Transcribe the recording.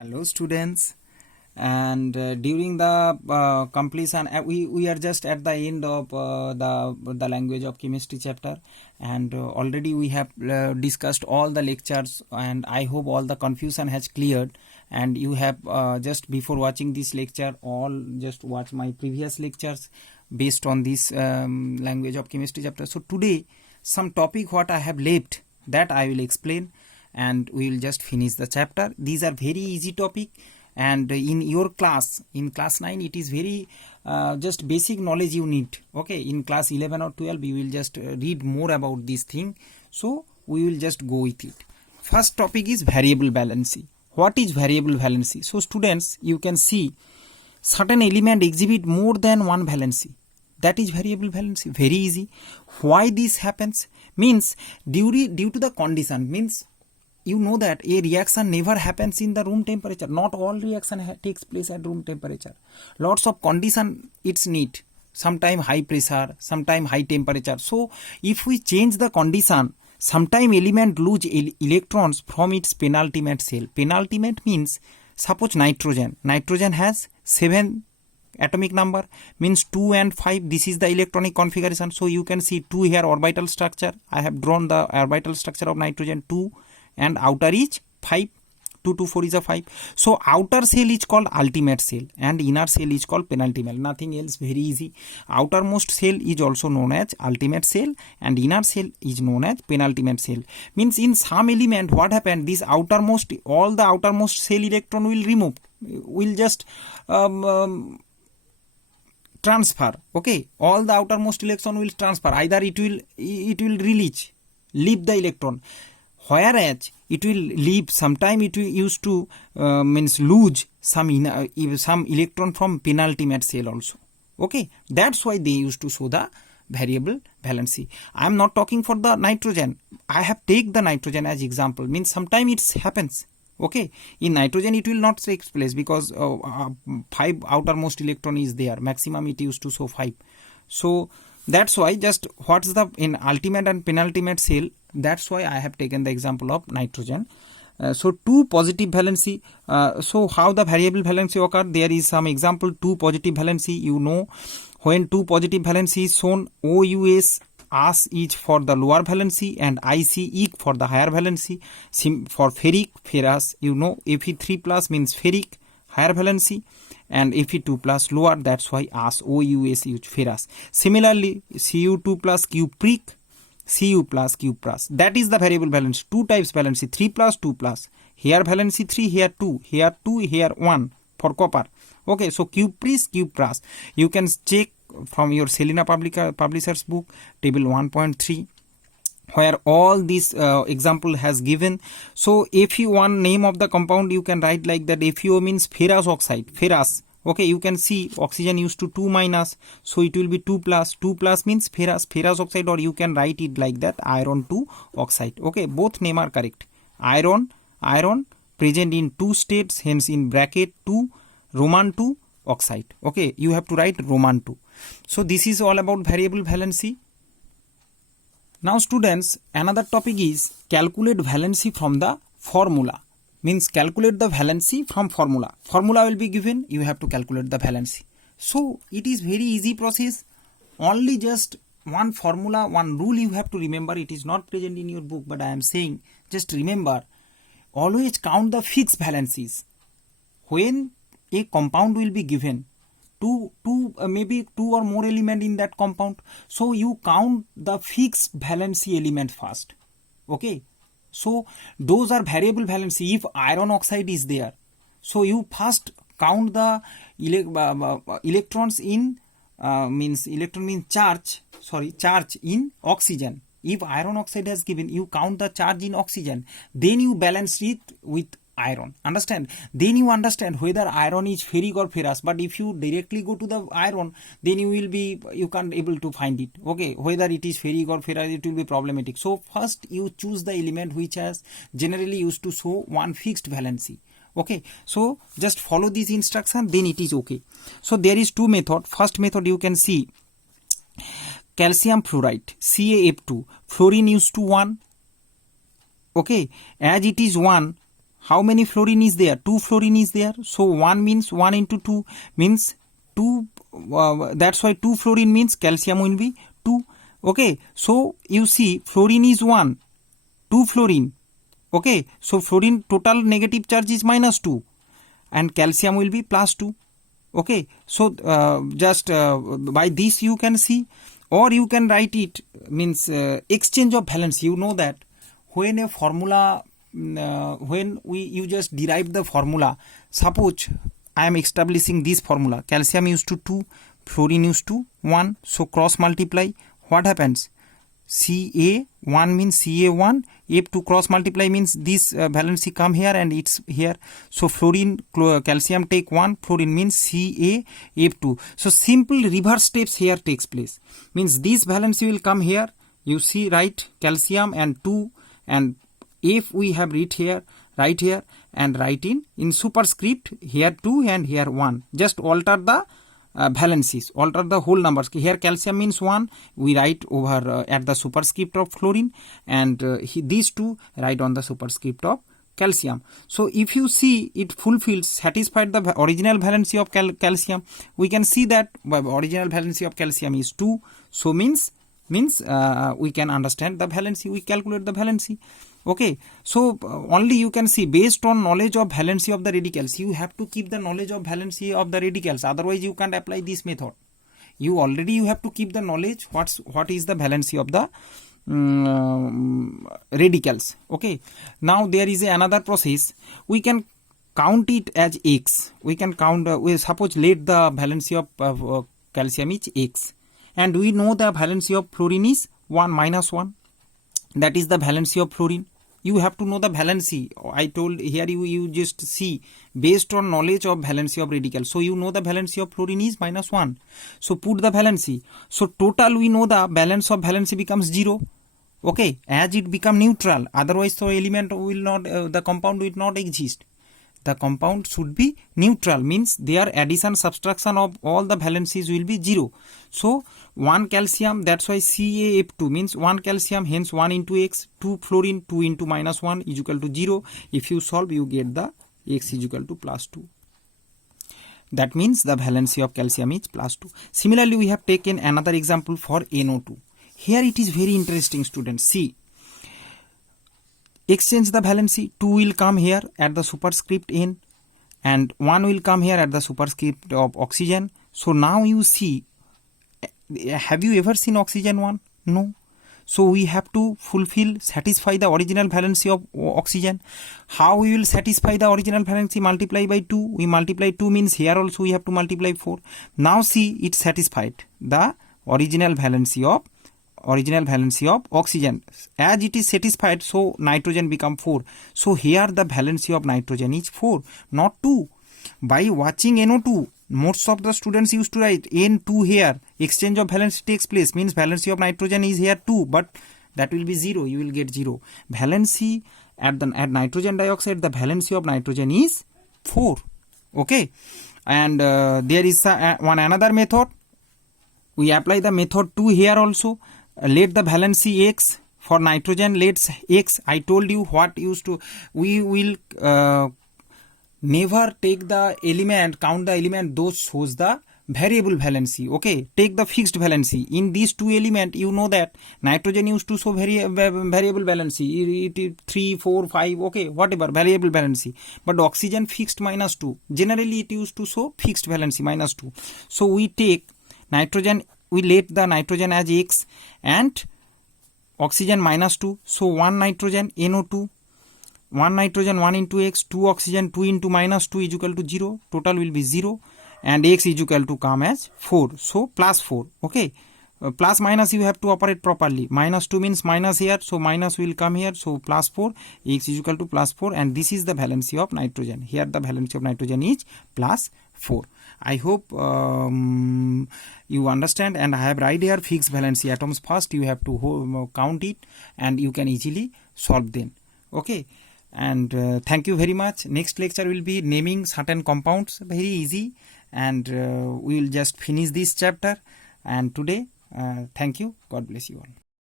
Hello students, and during the completion we are just at the end of the language of chemistry chapter, and already we have discussed all the lectures, and I hope all the confusion has cleared, and you have just before watching this lecture all just watch my previous lectures based on this language of chemistry chapter. So today some topic what I have left that I will explain, and we will just finish the chapter. These are very easy topic, and in your class, in class 9 it is very just basic knowledge you need. Okay, in class 11 or 12 you will just read more about this thing, so we will just go with it. First topic is variable valency. What is variable valency? So students, you can see certain element exhibit more than one valency. That is variable valency. Very easy. Why this happens? Means due to the condition. Means you know that a reaction never happens in the room temperature. Not all reaction takes place at room temperature. Lots of condition it's need. Sometime high pressure, sometime high temperature. So if we change the condition, sometime element lose electrons from its penultimate cell. Penultimate means suppose nitrogen. Nitrogen has 7 atomic number, means 2 and 5. This is the electronic configuration. So you can see 2 here orbital structure. I have drawn the orbital structure of nitrogen 2. And outer is 5. 2 to 4 is a 5. So outer cell is called ultimate cell and inner cell is called penultimate. Nothing else, very easy. Outermost cell is also known as ultimate cell and inner cell is known as penultimate cell. Means in some element what happened, this outermost, all the outermost cell electron will remove, will just transfer. Okay, all the outermost electron will transfer. Either it will release, leave the electron. Whereas it will leave, sometime it will used to means lose some electron from penultimate cell also. Okay, that's why they used to show the variable valency. I am not talking for the nitrogen. I have take the nitrogen as example. Means sometime it happens. Okay, in nitrogen it will not take place because 5 outermost electron is there. Maximum it used to show 5. So that's why just what's the in ultimate and penultimate cell. That's why I have taken the example of nitrogen. So 2 positive valency. So how the variable valency occur? There is some example. 2 positive valency. You know, when 2 positive valency is shown, OUS AS is for the lower valency and IC for the higher valency. For ferric, ferrous, you know, Fe3 plus means ferric, higher valency, and Fe2 plus lower. That's why AS, OUS is ferrous. Similarly, Cu2 plus cupric, Cu plus Q plus. That is the variable valency. 2 types valency, 3 plus 2 plus. Here valency 3, here 2, here 2, here 1 for copper. Okay, so cupric, Q plus. You can check from your Selena publisher's book, table 1.3, where all this example has given. So Fe1 name of the compound you can write like that. FeO means ferrous oxide, ferrous. Okay, you can see oxygen used to 2 minus, so it will be 2 plus. 2 plus means ferrous oxide, or you can write it like that, iron 2 oxide. Okay, both name are correct. Iron present in 2 states, hence in bracket 2, Roman 2 oxide. Okay, you have to write Roman 2. So this is all about variable valency. Now students, another topic is calculate valency from the formula. Means calculate the valency from formula. Formula will be given, you have to calculate the valency. So it is very easy process. Only just one formula, one rule you have to remember. It is not present in your book, but I am saying just remember, always count the fixed valencies. When a compound will be given, maybe 2 or more element in that compound, so you count the fixed valency element first. Okay, so those are variable valency. If iron oxide is there, so you first count the electrons in charge in oxygen. If iron oxide has given, you count the charge in oxygen, then you balance it with iron. Understand? Then you understand whether iron is ferric or ferrous. But if you directly go to the iron, then you can't able to find it. Okay, whether it is ferric or ferrous, it will be problematic. So first you choose the element which has generally used to show one fixed valency. Okay, so just follow this instruction, then it is okay. So there is 2 method. First method you can see calcium fluoride, CaF2, fluorine used to 1. Okay, as it is 1, How many fluorine is there? 2 fluorine is there. So 1 means 1 into 2 means 2. That's why 2 fluorine means calcium will be 2. Okay. So you see fluorine is 1. 2 fluorine. Okay. So fluorine total negative charge is minus 2. And calcium will be plus 2. Okay. So just by this you can see, or you can write it means exchange of valence. You know that when a formula when you just derive the formula, suppose I am establishing this formula, calcium used to 2, fluorine used to 1, so cross multiply, what happens? Ca1 means Ca1, F2 cross multiply means this valency come here and it's here, so fluorine calcium take 1, fluorine means Ca F2. So simple reverse steps here takes place, means this valency will come here, you see, right, calcium and 2, and if we have write here and write in superscript here 2 and here 1, just alter the valencies, alter the whole numbers. Here calcium means 1, we write over at the superscript of fluorine, and these two write on the superscript of calcium. So if you see it fulfills, satisfied the original valency of calcium, we can see that original valency of calcium is 2, so means we can understand the valency, we calculate the valency. Okay, so only you can see based on knowledge of valency of the radicals, you have to keep the knowledge of valency of the radicals, otherwise you can't apply this method. You have to keep the knowledge what is the valency of the radicals. Okay, now there is another process, we can count it as x, we can count, we suppose let the valency of calcium is x, and we know the valency of fluorine is 1 minus 1, that is the valency of fluorine. You have to know the valency. I told here you just see based on knowledge of valency of radical. So you know the valency of fluorine is minus 1. So put the valency. So total we know the balance of valency becomes 0. Okay, as it become neutral. Otherwise the element will not, the compound will not exist. The compound should be neutral, means their addition subtraction of all the valencies will be 0. So 1 calcium, that's why CaF2 means 1 calcium, hence 1 into x, 2 fluorine, 2 into minus 1 is equal to 0. If you solve, you get the x is equal to plus 2. That means the valency of calcium is plus 2. Similarly, we have taken another example for NO2. Here it is very interesting, students. See, exchange the valency, 2 will come here at the superscript N and 1 will come here at the superscript of oxygen. So now you see, have you ever seen oxygen 1? No. So we have to satisfy the original valency of oxygen. How we will satisfy the original valency? Multiply by 2. We multiply 2 means here also we have to multiply 4. Now see, it satisfied the original valency of oxygen. As it is satisfied, so nitrogen become 4. So here the valency of nitrogen is 4, not 2. By watching NO2, most of the students used to write N2 here. Exchange of valency takes place, means valency of nitrogen is here 2, but that will be 0. You will get 0. Valency at nitrogen dioxide, the valency of nitrogen is 4. Okay, and there is another method. We apply the method 2 here also. Let the valency x for nitrogen, let's x. I told you what used to, we will never take the element, count the element, those shows the variable valency. Okay, take the fixed valency. In these two element, you know that nitrogen used to show variable valency. It is 3, 4, 5, okay, whatever, variable valency. But oxygen fixed minus 2. Generally, it used to show fixed valency minus 2. So we take nitrogen, we let the nitrogen as x and oxygen minus 2. So 1 nitrogen NO2, 1 nitrogen 1 into x, 2 oxygen 2 into minus 2 is equal to 0. Total will be 0 and x is equal to come as 4. So plus 4. Okay. Plus minus you have to operate properly. Minus 2 means minus here. So minus will come here. So plus 4. X is equal to plus 4. And this is the valency of nitrogen. Here the valency of nitrogen is plus 4. I hope you understand, and I have right here fixed valency atoms. First you have to count it and you can easily solve them. Okay, and thank you very much. Next lecture will be naming certain compounds, very easy, and we will just finish this chapter. And today thank you. God bless you all.